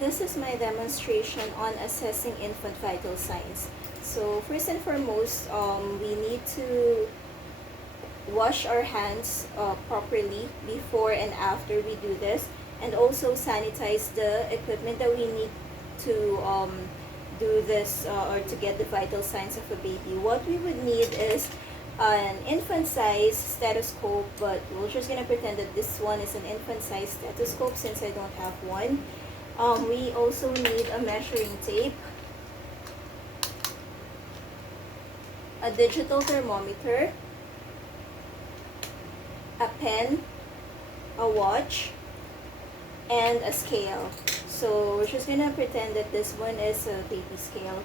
This is my demonstration on assessing infant vital signs. So first and foremost, we need to wash our hands properly before and after we do this, and also sanitize the equipment that we need to do this or to get the vital signs of a baby. What we would need is an infant size stethoscope, but we're just gonna pretend that this one is an infant size stethoscope since I don't have one. We also need a measuring tape, a digital thermometer, a pen, a watch, and a scale. So we're just gonna pretend that this one is a baby scale.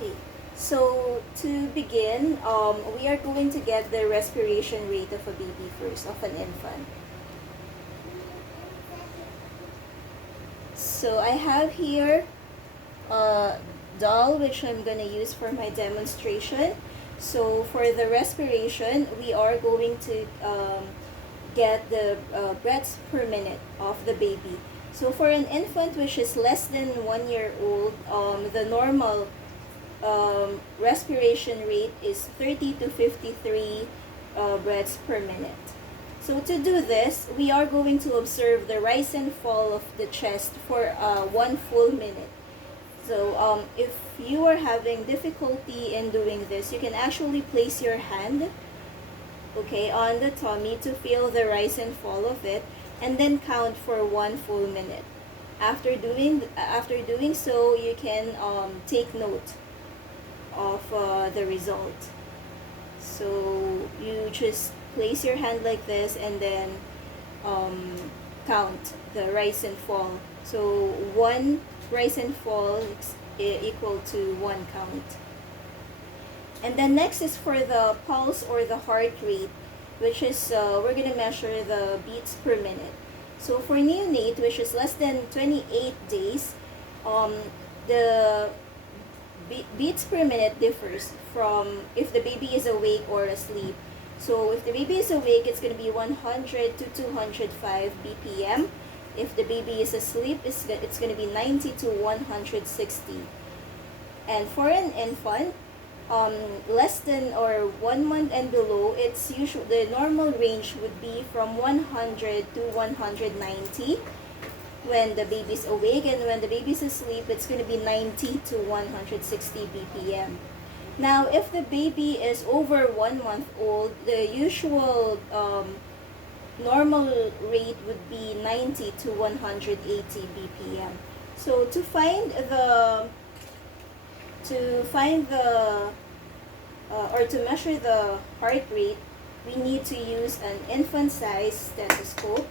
Okay, so to begin, we are going to get the respiration rate of a baby first, of an infant. So I have here a doll which I'm gonna use for my demonstration. So for the respiration, we are going to get the breaths per minute of the baby. So for an infant which is less than 1 year old, the normal respiration rate is 30 to 53 breaths per minute. So to do this, we are going to observe the rise and fall of the chest for 1 full minute. So if you are having difficulty in doing this, you can actually place your hand, okay, on the tummy to feel the rise and fall of it, and then count for 1 full minute. After doing so, you can take note of the result. So you just place your hand like this and then count the rise and fall. So 1 rise and fall is equal to 1 count. And then next is for the pulse or the heart rate, which is we're gonna measure the beats per minute. So for neonate, which is less than 28 days, the beats per minute differs from if the baby is awake or asleep. So if the baby is awake, it's going to be 100 to 205 BPM. If the baby is asleep, it's going to be 90 to 160. And for an infant, less than or 1 month and below, it's usually the normal range would be from 100 to 190 when the baby is awake, and when the baby is asleep, it's going to be 90 to 160 BPM. Now, if the baby is over 1 month old, the usual normal rate would be 90 to 180 BPM. So to find the or to measure the heart rate, we need to use an infant-size stethoscope,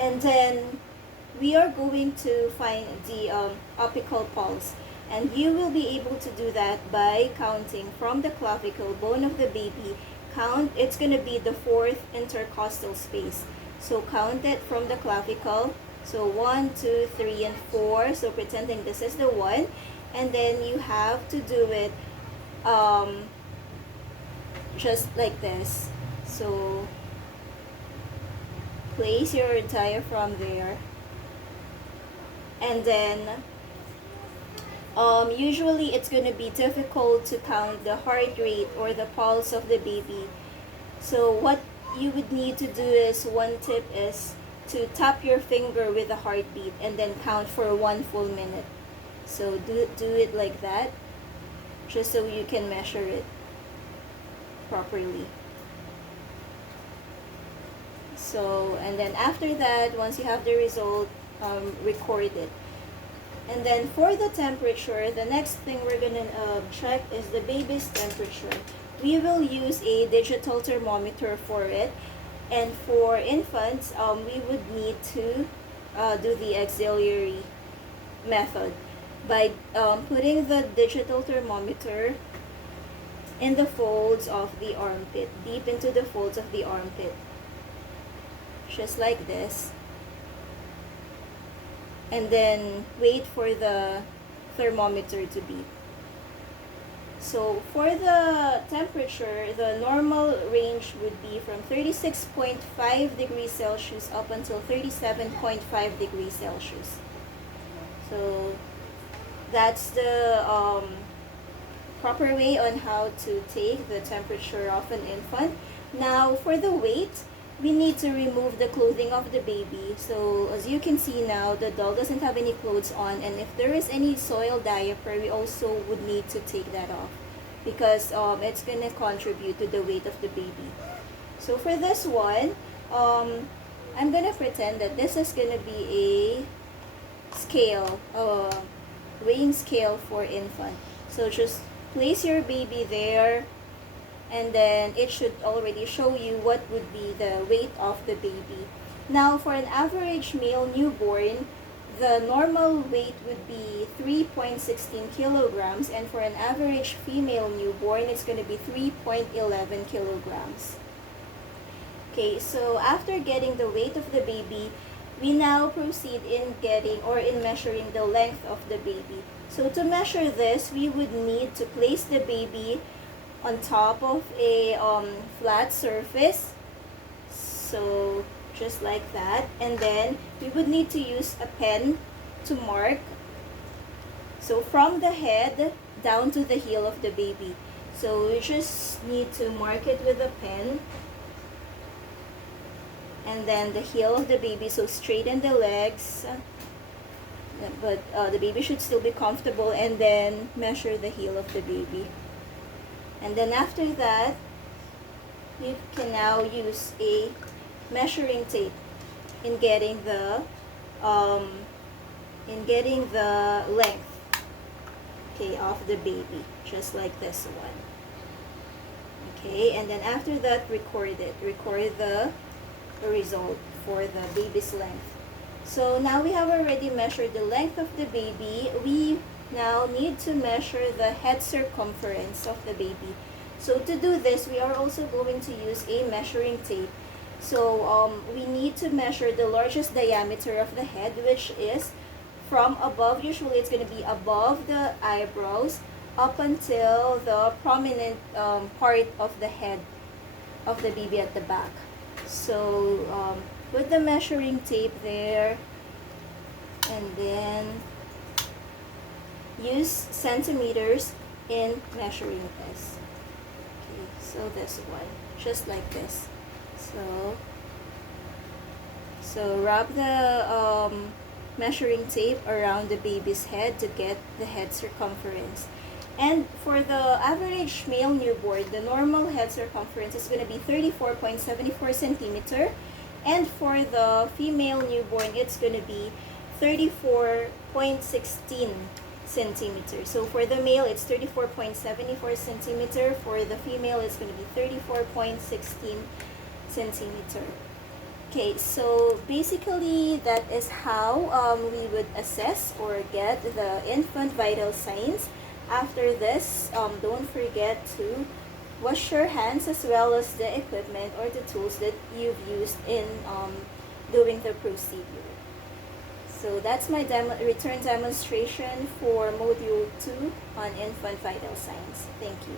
and then we are going to find the apical pulse. And you will be able to do that by counting from the clavicle bone of the baby. It's going to be the 4th intercostal space. So count it from the clavicle. So 1, 2, 3, and 4. So pretending this is the 1. And then you have to do it just like this. So place your diaphragm there. And then usually it's going to be difficult to count the heart rate or the pulse of the baby. So what you would need to do is, one tip is to tap your finger with the heartbeat and then count for 1 full minute. So do it like that, just so you can measure it properly. So, and then after that, once you have the result, record it. And then for the temperature, the next thing we're gonna check is the baby's temperature. We will use a digital thermometer for it. And for infants, we would need to do the auxiliary method by putting the digital thermometer in the folds of the armpit, deep into the folds of the armpit. Just like this. And then wait for the thermometer to beep. So for the temperature, the normal range would be from 36.5 degrees Celsius up until 37.5 degrees Celsius. So that's the proper way on how to take the temperature of an infant. Now for the weight, we need to remove the clothing of the baby. So as you can see now, the doll doesn't have any clothes on, and if there is any soiled diaper, we also would need to take that off because it's gonna contribute to the weight of the baby. So for this one, I'm gonna pretend that this is gonna be a scale, weighing scale for infant. So just place your baby there, and then it should already show you what would be the weight of the baby. Now for an average male newborn, the normal weight would be 3.16 kilograms, and for an average female newborn, it's going to be 3.11 kilograms. Okay, so after getting the weight of the baby, we now proceed in getting or in measuring the length of the baby. So to measure this, we would need to place the baby on top of a flat surface, so just like that, and then we would need to use a pen to mark, so from the head down to the heel of the baby. So we just need to mark it with a pen, and then the heel of the baby, so straighten the legs, but the baby should still be comfortable, and then measure the heel of the baby. And then after that, you can now use a measuring tape in getting the length, okay, of the baby, just like this one. Okay, and then after that, record the result for the baby's length. So now we have already measured the length of the baby. We now need to measure the head circumference of the baby. So to do this, we are also going to use a measuring tape. So we need to measure the largest diameter of the head, which is from above. Usually it's going to be above the eyebrows up until the prominent part of the head of the baby at the back. So put the measuring tape there, and then use centimeters in measuring this. Okay, so this one, just like this. So wrap the measuring tape around the baby's head to get the head circumference. And for the average male newborn, the normal head circumference is going to be 34.74 centimeter. And for the female newborn, it's going to be 34.16 centimeter. So for the male, it's 34.74 centimeter. For the female, it's going to be 34.16 centimeter. Okay, so basically that is how we would assess or get the infant vital signs. After this, don't forget to wash your hands as well as the equipment or the tools that you've used in doing the procedure. So that's my return demonstration for Module 2 on infant vital signs. Thank you.